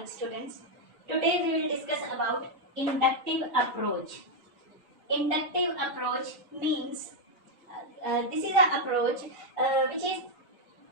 morning students. Today we will discuss about inductive approach. Inductive approach means this is an approach which is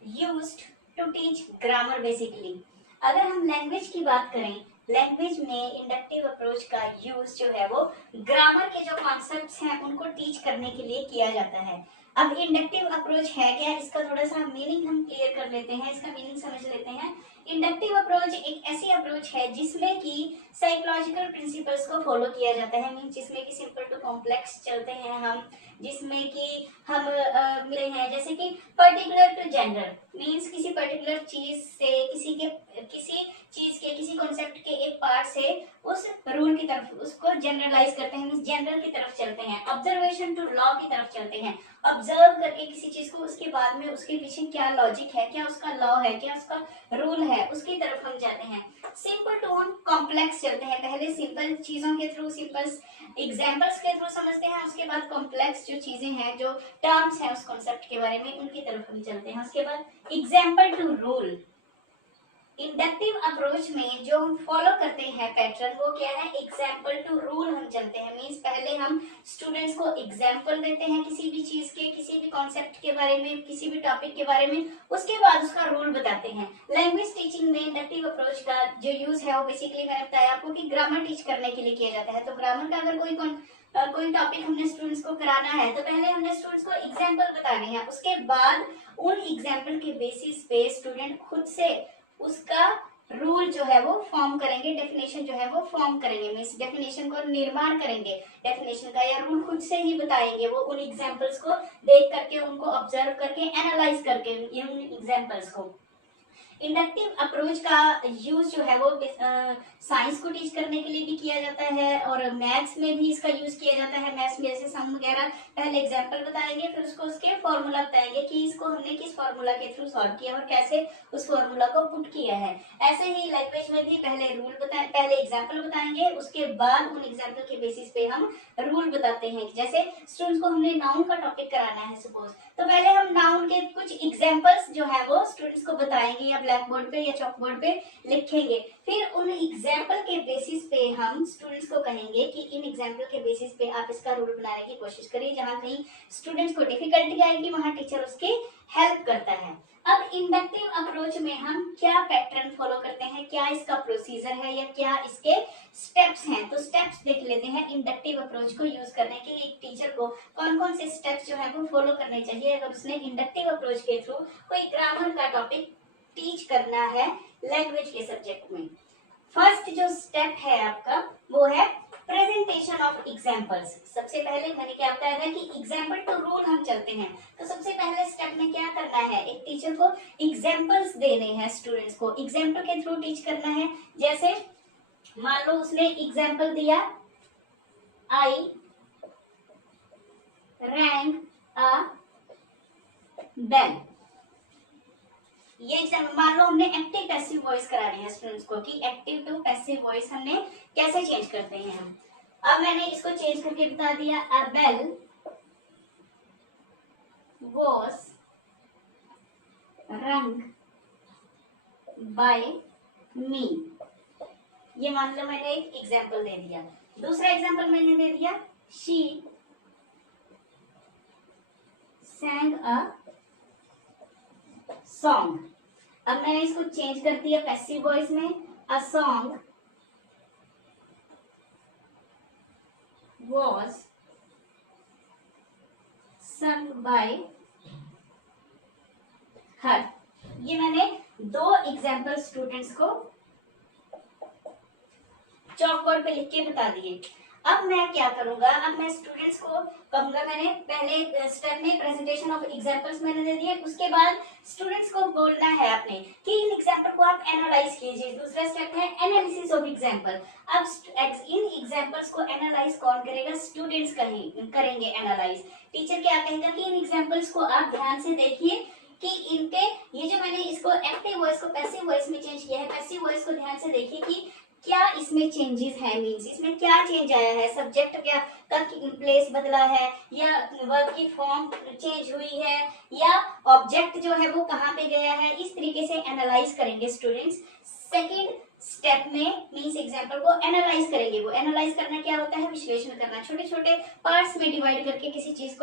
used to teach grammar basically. अगर हम language की बात करें, language में inductive approach का use जो है वो ग्रामर के जो कॉन्सेप्ट्स हैं उनको टीच करने के लिए किया जाता है। अब इंडक्टिव अप्रोच है क्या, इसका थोड़ा सा मीनिंग हम क्लियर कर लेते हैं, इसका मीनिंग समझ लेते हैं। इंडक्टिव अप्रोच एक ऐसी अप्रोच है जिसमें कि साइकोलॉजिकल प्रिंसिपल्स को फॉलो किया जाता है, मीन जिसमें कि सिंपल टू कॉम्प्लेक्स चलते हैं हम, जिसमें कि हम मिले हैं जैसे कि पर्टिकुलर टू जनरल, मीन्स किसी पर्टिकुलर चीज से किसी कॉन्सेप्ट के एक पार्ट से उस रूल की तरफ उसको जनरलाइज करते हैं, मीन्स जनरल की तरफ चलते हैं। ऑब्जर्वेशन टू लॉ की तरफ चलते हैं, ऑब्जर्व करके किसी चीज को उसके बाद में उसके पीछे क्या लॉजिक है, क्या उसका लॉ है, क्या उसका रूल है, उसकी तरफ हम जाते हैं। सिंपल टू हम कॉम्प्लेक्स चलते हैं, पहले सिंपल चीजों के थ्रू, सिंपल एग्जाम्पल्स के थ्रू समझते हैं, उसके बाद कॉम्प्लेक्स जो चीजें हैं, जो टर्म्स हैं उस कॉन्सेप्ट के बारे में, उनकी तरफ हम चलते हैं। उसके बाद example to rule. Inductive approach में जो हम फॉलो करते हैं पैटर्न, वो क्या है, एग्जाम्पल टू रूल हम चलते हैं। मीन्स पहले हम स्टूडेंट्स को एग्जाम्पल देते हैं किसी भी चीज के, किसी भी कॉन्सेप्ट के बारे में, किसी भी टॉपिक के बारे में, उसके बाद उसका रूल बताते हैं। लैंग्वेज टीचिंग में इंडक्टिव अप्रोच का जो यूज है वो बेसिकली मैंने बताया आपको कि ग्रामर टीच करने के लिए किया जाता है। तो ग्रामर का अगर कोई टॉपिक हमने स्टूडेंट्स को कराना है तो पहले हमने स्टूडेंट्स को एग्जाम्पल बताने हैं, उसके बाद उन एग्जाम्पल के बेसिस पे स्टूडेंट खुद से उसका रूल जो है वो फॉर्म करेंगे, डेफिनेशन जो है वो फॉर्म करेंगे, मींस डेफिनेशन को निर्माण करेंगे, डेफिनेशन का या रूल खुद से ही बताएंगे वो उन एग्जांपल्स को देख करके, उनको ऑब्जर्व करके, एनालाइज करके उन एग्जांपल्स को। इंडक्टिव अप्रोच का यूज जो है वो साइंस को टीच करने के लिए भी किया जाता है और मैथ्स में भी इसका यूज किया जाता है। मैथ्स में जैसे सम वगैरह पहले एग्जांपल बताएंगे, फिर उसको उसके फॉर्मूला बताएंगे कि इसको हमने किस फॉर्मूला के थ्रू सॉल्व किया और कैसे उस फॉर्मूला को पुट किया है। ऐसे ही लैंग्वेज में भी पहले रूल पहले एग्जाम्पल बताएंगे, उसके बाद उन एग्जाम्पल के बेसिस पे हम रूल बताते हैं। जैसे स्टूडेंट्स को हमने नाउन का टॉपिक कराना है सपोज, तो पहले हम नाउन के कुछ एग्जाम्पल्स जो है वो स्टूडेंट्स को बताएंगे या ब्लैक बोर्ड पे या चॉक बोर्ड पे लिखेंगे। फिर उन एग्जाम्पल के बेसिस पे हम स्टूडेंट्स को कहेंगे कि इन एग्जाम्पल के बेसिस पे आप इसका रूल बनाने की कोशिश करिए, जहां कहीं स्टूडेंट्स को डिफिकल्टी आएगी वहां टीचर उसकी हेल्प करता है। अब इंडक्टिव अप्रोच में हम क्या पैटर्न फॉलो करते हैं, क्या इसका प्रोसीजर है या क्या इसके स्टेप्स हैं, तो स्टेप्स देख लेते हैं। इंडक्टिव अप्रोच को यूज करने के लिए एक टीचर को कौन कौन से स्टेप्स जो है वो फॉलो करने चाहिए अगर उसने इंडक्टिव अप्रोच के थ्रू कोई ग्रामर का टॉपिक टीच करना है लैंग्वेज के सब्जेक्ट में। फर्स्ट जो स्टेप है आपका वो है प्रेजेंटेशन ऑफ एग्जाम्पल्स। सबसे पहले मैंने क्या बताया था कि एग्जाम्पल टू रूल हम चलते हैं, तो सबसे पहले स्टेप में क्या करना है, एक टीचर को एग्जाम्पल्स देने हैं, स्टूडेंट्स को एग्जाम्पल के थ्रू टीच करना है। जैसे मान लो उसने एग्जाम्पल दिया, आई रैंग अ बेल। ये मान लो हमने एक्टिव पैसिव वॉइस करानी है स्टूडेंट्स को कि एक्टिव टू पैसिव वॉइस हमने कैसे चेंज करते हैं हम। अब मैंने इसको चेंज करके बता दिया, अ बेल वॉज रंग बाय मी। ये मान लो मैंने एक एग्जाम्पल दे दिया। दूसरा एग्जाम्पल मैंने दे दिया, शी sang a song। अब मैंने इसको चेंज कर दिया पैसिव वॉइस में, a song was sung by her। ये मैंने दो एग्जाम्पल स्टूडेंट्स को चॉक बोर्ड पे लिख के बता दिए। अब मैं क्या करूंगा, अब मैं स्टूडेंट्स को कहूंगा, मैंने पहले स्टेप में प्रेजेंटेशन ऑफ एग्जांपल्स मैंने दे दिए, उसके बाद स्टूडेंट्स को बोलना है आपने कि इन एग्जांपल को आप एनालाइज कीजिए। दूसरा स्टेप है एनालिसिस ऑफ एग्जांपल। अब इन एग्जांपल्स को एनालाइज कौन करेगा, स्टूडेंट्स करेंगे एनालाइज। टीचर क्या कहेगा कि इन एग्जांपल्स को आप ध्यान से देखिए कि इनके ये जो मैंने इसको एक्टिव वॉइस को पैसिव वॉइस में चेंज किया है, पैसिव वॉइस को ध्यान से देखिए कि क्या इसमें चेंजेस है, मींस इसमें क्या चेंज आया है, सब्जेक्ट क्या का प्लेस बदला है या वर्ब की फॉर्म चेंज हुई है या ऑब्जेक्ट जो है वो कहाँ पे गया है। इस तरीके से एनालाइज करेंगे स्टूडेंट्स। सेकंड स्टेप में मीन्स एग्जाम्पल को एनालाइज करेंगे। वो एनालाइज करना क्या होता है, विश्लेषण करना, छोटे छोटे पार्ट्स में डिवाइड करके किसी चीज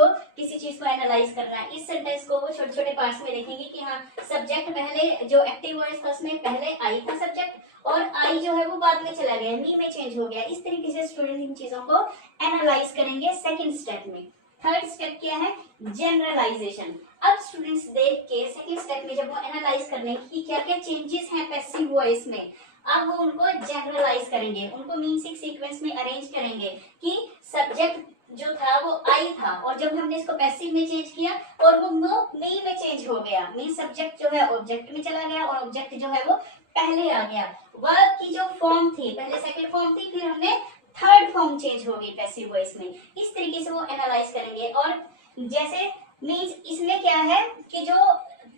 को एनालाइज करना। इस सेंटेंस को वो छोटे छोटे पार्ट्स में देखेंगे कि हाँ सब्जेक्ट पहले जो एक्टिव वॉइस था उसमें पहले आई था सब्जेक्ट और आई जो है वो बाद में चला गया, मी में चेंज हो गया। इस तरीके से स्टूडेंट इन चीजों को एनालाइज करेंगे सेकेंड स्टेप में। थर्ड स्टेप क्या है, जनरलाइजेशन। अब स्टूडेंट्स देख के सेकंड स्टेप में जब वो एनालाइज करने की क्या क्या चेंजेस हैं पैसिव वॉइस में, अब वो उनको जनरलाइज करेंगे, उनको मीन्स एक सीक्वेंस में अरेंज करेंगे कि सब्जेक्ट जो था वो आई था और जब हमने इसको पैसिव में चेंज किया और वो मी में चेंज हो गया, मीन्स सब्जेक्ट जो है ऑब्जेक्ट में चला गया और ऑब्जेक्ट जो है वो पहले आ गया। वर्ब की जो फॉर्म थी पहले सेकंड फॉर्म थी, फिर हमने थर्ड फॉर्म चेंज हो गई पैसिव वॉइस में। इस तरीके से वो एनालाइज करेंगे। और जैसे मीन्स इसमें क्या है कि जो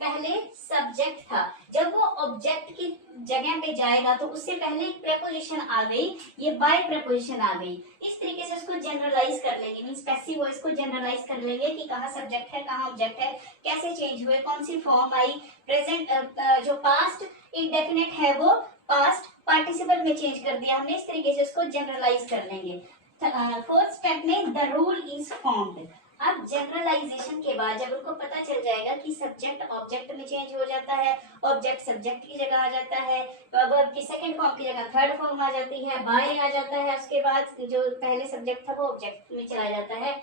पहले सब्जेक्ट था जब वो ऑब्जेक्ट की जगह पे जाएगा तो उससे पहले प्रेपोजिशन आ गई, ये बाय प्रेपोजिशन आ गई। इस तरीके से उसको जनरलाइज कर लेंगे, मीन्स पैसिव वॉइस को जनरलाइज कर लेंगे कि कहाँ सब्जेक्ट है कहाँ ऑब्जेक्ट है, कैसे चेंज हुए, कौन सी फॉर्म आई। प्रेजेंट जो पास्ट इंडेफिनिट है वो पास्ट पार्टिसिपल में चेंज कर दिया हमने। इस तरीके से उसको जनरलाइज कर लेंगे। फोर्थ स्टेप में द रूल इज फॉर्म्ड। अब जनरलाइजेशन के बाद जब उनको पता चल जाएगा कि सब्जेक्ट ऑब्जेक्ट में चेंज हो जाता है, ऑब्जेक्ट सब्जेक्ट की जगह आ जाता है, वर्ब की सेकंड फॉर्म की जगह थर्ड फॉर्म आ जाती है, बाय आ जाता है, उसके बाद जो पहले सब्जेक्ट था वो ऑब्जेक्ट में चला जाता है।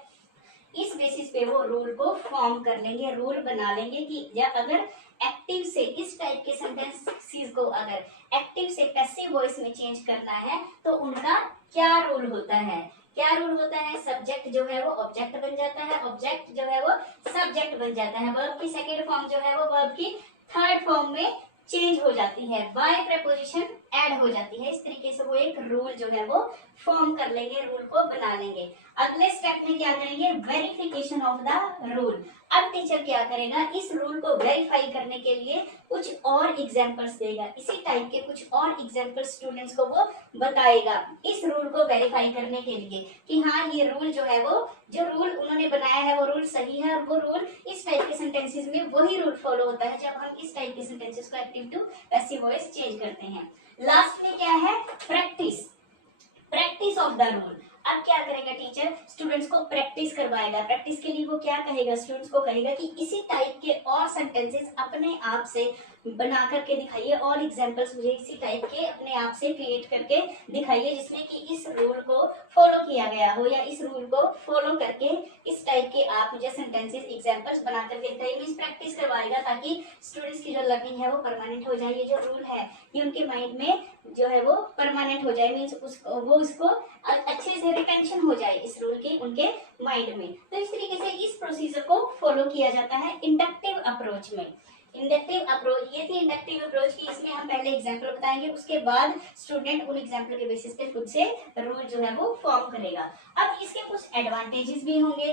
इस बेसिस पे वो रूल को फॉर्म कर लेंगे, रूल बना लेंगे कि या अगर एक्टिव से इस टाइप के सेंटेंसेस को अगर एक्टिव से पैसिव वॉइस में चेंज करना है तो उनका क्या रूल होता है। क्या रूल होता है, सब्जेक्ट जो है वो ऑब्जेक्ट बन जाता है, ऑब्जेक्ट जो है वो सब्जेक्ट बन जाता है, वर्ब की सेकेंड फॉर्म जो है वो वर्ब की थर्ड फॉर्म में चेंज हो जाती है, बाय प्रेपोजिशन ऐड हो जाती है। इस तरीके से वो एक रूल जो है वो फॉर्म कर लेंगे, रूल को बना लेंगे। अगले स्टेप में क्या करेंगे, वेरिफिकेशन ऑफ द रूल। अब टीचर क्या करेगा, इस रूल को वेरीफाई करने के लिए कुछ और एग्जांपल्स देगा, इसी टाइप के कुछ और एग्जांपल्स स्टूडेंट्स को वो बताएगा इस रूल को वेरीफाई करने के लिए कि हाँ ये रूल जो है वो जो रूल उन्होंने बनाया है वो रूल सही है और वो रूल इस टाइप के सेंटेंसेस में वही रूल फॉलो होता है जब हम इस टाइप के सेंटेंसेस को active to passive voice change करते हैं। लास्ट में क्या है, प्रैक्टिस ऑफ द रूल। अब क्या करेगा टीचर, स्टूडेंट्स को प्रैक्टिस करवाएगा। प्रैक्टिस के लिए वो क्या कहेगा, स्टूडेंट्स को कहेगा कि इसी टाइप के और सेंटेंसेस अपने आप से बना करके दिखाइए और एग्जांपल्स मुझे इसी टाइप के अपने आप से क्रिएट करके दिखाइए जिसमें कि इस रूल को फॉलो किया गया हो या इस रूल को फॉलो करके इस टाइप के आप मुझे सेंटेंसेस एग्जांपल्स बना करके दिखाइए। मींस प्रैक्टिस करवाएगा ताकि स्टूडेंट्स की जो लर्निंग है वो परमानेंट हो जाए, ये जो रूल है ये उनके माइंड में जो है वो परमानेंट हो जाए, मीन्स वो इसको अच्छे से रिटेंशन हो जाए इस रूल की उनके माइंड में। तो इस तरीके से इस प्रोसीजर को फॉलो किया जाता है इंडक्टिव अप्रोच में। इंडक्टिव अप्रोच, ये थी इंडक्टिव अप्रोच की, इसमें हम पहले एग्जांपल बताएंगे, उसके बाद स्टूडेंट उन एग्जांपल के बेसिस पे खुद से रूल जो है वो फॉर्म करेगा। अब इसके कुछ एडवांटेजेस भी होंगे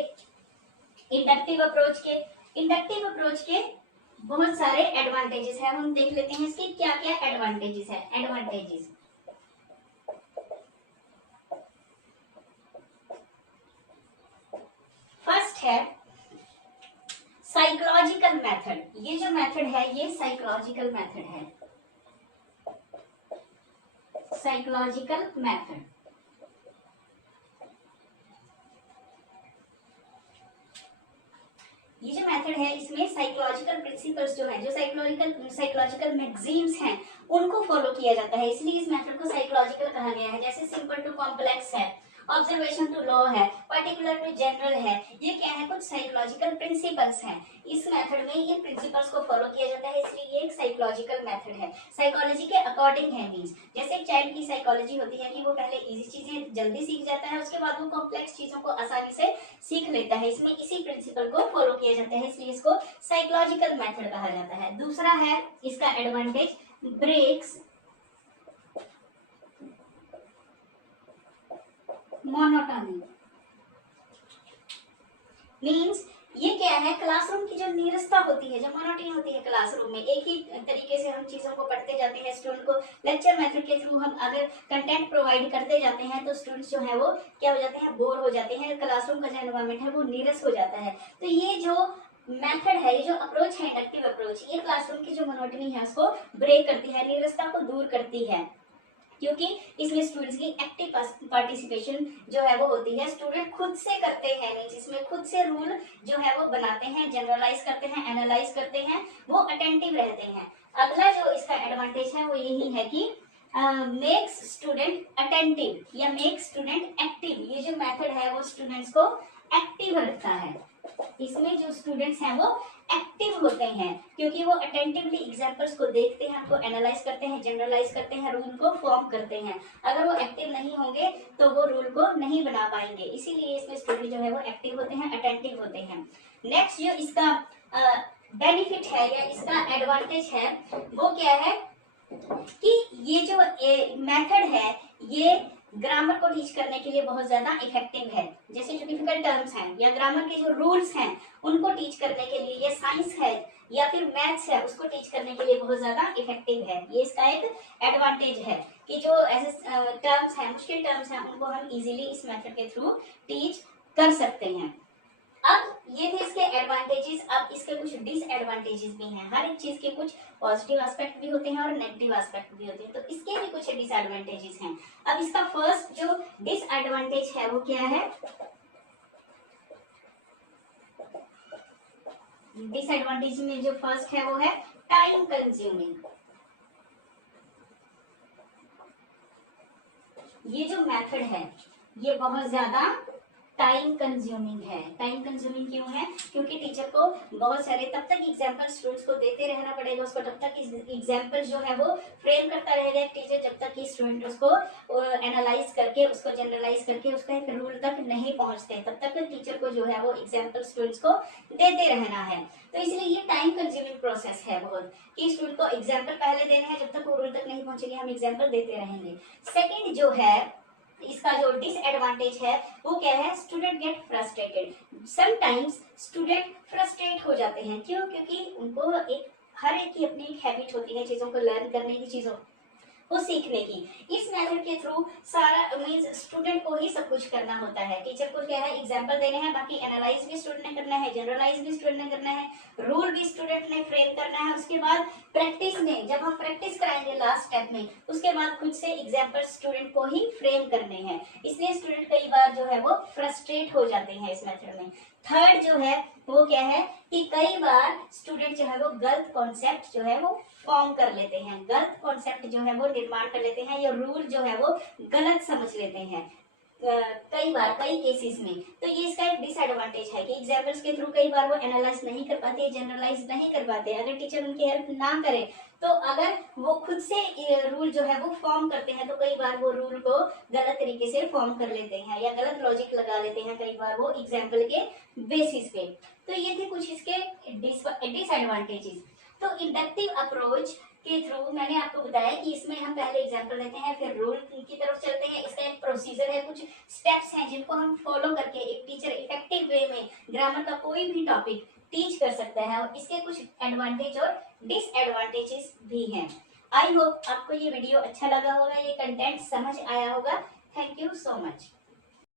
इंडक्टिव अप्रोच के। इंडक्टिव अप्रोच के बहुत सारे एडवांटेजेस है, हम देख लेते हैं इसके क्या क्या एडवांटेजेस है। एडवांटेजेस, फर्स्ट है साइकोलॉजिकल मेथड। ये जो मेथड है ये साइकोलॉजिकल मेथड है, साइकोलॉजिकल मेथड। ये जो मेथड है इसमें साइकोलॉजिकल प्रिंसिपल्स जो है, जो साइकोलॉजिकल मैगजीम्स हैं उनको फॉलो किया जाता है, इसलिए इस मेथड को साइकोलॉजिकल कहा गया है। जैसे सिंपल टू कॉम्प्लेक्स है, ऑब्जर्वेशन टू लॉ है, पर्टिकुलर टू जनरल है, ये क्या है, कुछ साइकोलॉजिकल प्रिंसिपल्स हैं। इस मेथड में इन प्रिंसिपल्स को फॉलो किया जाता है, इसलिए ये एक साइकोलॉजिकल मेथड है, साइकोलॉजी के अकॉर्डिंग है। मींस जैसे एक चाइल्ड की साइकोलॉजी होती है कि वो पहले इजी चीजें जल्दी सीख जाता है, उसके बाद वो कॉम्प्लेक्स चीजों को आसानी से सीख लेता है, इसमें इसी प्रिंसिपल को फॉलो किया जाता है, इसलिए इसको साइकोलॉजिकल मेथड कहा जाता है। दूसरा है इसका एडवांटेज, ब्रेक्स मोनोटोनी। मीन्स ये क्या है, क्लासरूम की जो नीरसता होती है, जो मोनोटोनी होती है क्लासरूम में, एक ही तरीके से हम चीजों को पढ़ते जाते हैं, स्टूडेंट को लेक्चर मेथड के थ्रू हम अगर कंटेंट प्रोवाइड करते जाते हैं तो स्टूडेंट्स जो है वो क्या हो जाते हैं, बोर हो जाते हैं, क्लासरूम का जो एनवायरनमेंट है वो नीरस हो जाता है। तो ये जो मेथड है, ये जो अप्रोच है इंडक्टिव अप्रोच, ये क्लासरूम की जो मोनोटोनी है उसको ब्रेक करती है, नीरसता को दूर करती है। क्योंकि इसमें स्टूडेंट्स की एक्टिव पार्टिसिपेशन जो है वो होती है, स्टूडेंट खुद से करते हैं, नहीं जिसमें खुद से रूल जो है वो बनाते हैं, जनरलाइज करते हैं, एनालाइज करते हैं, वो अटेंटिव रहते हैं। अगला जो इसका एडवांटेज है वो यही है कि मेक्स स्टूडेंट अटेंटिव या मेक्स स्टूडेंट एक्टिव। ये जो मेथड है वो स्टूडेंट्स को एक्टिव रखता है, इसमें जो स्टूडेंट्स हैं वो एक्टिव होते हैं क्योंकि वो अटेंटिवली एग्जांपल्स को देखते हैं, उनको एनालाइज करते हैं, जनरलाइज करते हैं, रूल को फॉर्म करते हैं। अगर वो एक्टिव नहीं होंगे तो वो रूल को नहीं बना पाएंगे, इसीलिए इसमें स्टूडेंट जो है वो एक्टिव होते हैं, अटेंटिव होते हैं। नेक्स्ट जो इसका बेनिफिट है या इसका एडवांटेज है वो क्या है कि ये जो मेथड है ये ग्रामर को टीच करने के लिए बहुत ज्यादा इफेक्टिव है। जैसे जो डिफिकल्ट टर्म्स हैं या ग्रामर के जो रूल्स हैं उनको टीच करने के लिए, या साइंस है या फिर मैथ्स है उसको टीच करने के लिए बहुत ज्यादा इफेक्टिव है। ये इसका एक एडवांटेज है कि जो ऐसे टर्म्स हैं, मुश्किल टर्म्स हैं, उनको हम इजीली इस मेथड के थ्रू टीच कर सकते हैं। अब ये थे इसके एडवांटेजेस, अब इसके कुछ डिसएडवांटेजेस भी हैं। हर एक चीज के कुछ पॉजिटिव एस्पेक्ट भी होते हैं और नेगेटिव एस्पेक्ट भी होते हैं, तो इसके भी कुछ डिसएडवांटेजेस हैं। अब इसका फर्स्ट जो डिसएडवांटेज है वो क्या है? डिसएडवांटेज में जो फर्स्ट है वो है टाइम कंज्यूमिंग। ये जो मेथड है ये बहुत ज्यादा टाइम कंज्यूमिंग है। टाइम कंज्यूमिंग क्यों है? क्योंकि टीचर को बहुत सारे तब तक एग्जाम्पल स्टूडेंट्स को देते रहना पड़ेगा, उसको तब तक एग्जाम्पल जो है वो फ्रेम करता रहेगा टीचर, जब तक कि स्टूडेंट उसको एनालाइज करके, उसको जनरलाइज करके उसका एक रूल तक नहीं पहुंचते, तब तक टीचर को जो है वो एग्जाम्पल स्टूडेंट्स को देते रहना है। तो इसलिए ये टाइम कंज्यूमिंग प्रोसेस है बहुत, कि स्टूडेंट को एग्जाम्पल पहले देने हैं, जब तक वो रूल तक नहीं पहुंचेंगे हम एग्जाम्पल देते रहेंगे। सेकेंड जो है इसका जो डिसएडवांटेज है वो क्या है? Student get frustrated. Sometimes student frustrate हो जाते हैं। क्यों? क्योंकि उनको हर एक की अपनी एक हैबिट होती है चीजों को लर्न करने की, चीजों को सीखने की। इस मेथड के थ्रू सारा मींस स्टूडेंट को ही सब कुछ करना होता है। टीचर को क्या है? एग्जांपल देने हैं, बाकी एनालाइज भी स्टूडेंट ने करना है, जनरलाइज भी स्टूडेंट ने करना है, रूल भी स्टूडेंट ने फ्रेम करना है। उसके बाद प्रैक्टिस में, जब हम प्रैक्टिस कराएंगे लास्ट स्टेप में, उसके बाद खुद से एग्जाम्पल स्टूडेंट को ही फ्रेम करने हैं। इसलिए स्टूडेंट कई बार जो है वो फ्रस्ट्रेट हो जाते हैं इस मेथड में। थर्ड जो है वो क्या है कि कई बार स्टूडेंट जो है वो गलत कॉन्सेप्ट जो है वो फॉर्म कर लेते हैं, गलत कॉन्सेप्ट जो है वो निर्माण कर लेते हैं, या रूल जो है वो गलत समझ लेते हैं कई बार, कई केसेस में। तो ये इसका एक डिसएडवांटेज है कि एग्जाम्पल्स के थ्रू कई बार वो एनालाइज नहीं कर पाते, जनरलाइज नहीं कर पाते। अगर टीचर उनकी हेल्प ना करे तो अगर वो खुद से रूल जो है वो फॉर्म करते हैं तो कई बार वो रूल को गलत तरीके से फॉर्म कर लेते हैं या गलत लॉजिक लगा लेते हैं कई बार वो एग्जाम्पल के बेसिस पे। तो ये थे कुछ इसके डिसएडवांटेजेस। तो इंडक्टिव अप्रोच के थ्रू मैंने आपको बताया कि इसमें हम पहले एग्जांपल लेते हैं, फिर रूल की तरफ चलते हैं। इसका एक प्रोसीजर है, कुछ स्टेप्स हैं जिनको हम फॉलो करके एक टीचर इफेक्टिव वे में ग्रामर का कोई भी टॉपिक टीच कर सकता है, और इसके कुछ एडवांटेज और डिसएडवांटेजेस भी हैं। आई होप आपको ये वीडियो अच्छा लगा होगा, ये कंटेंट समझ आया होगा। Thank you so much.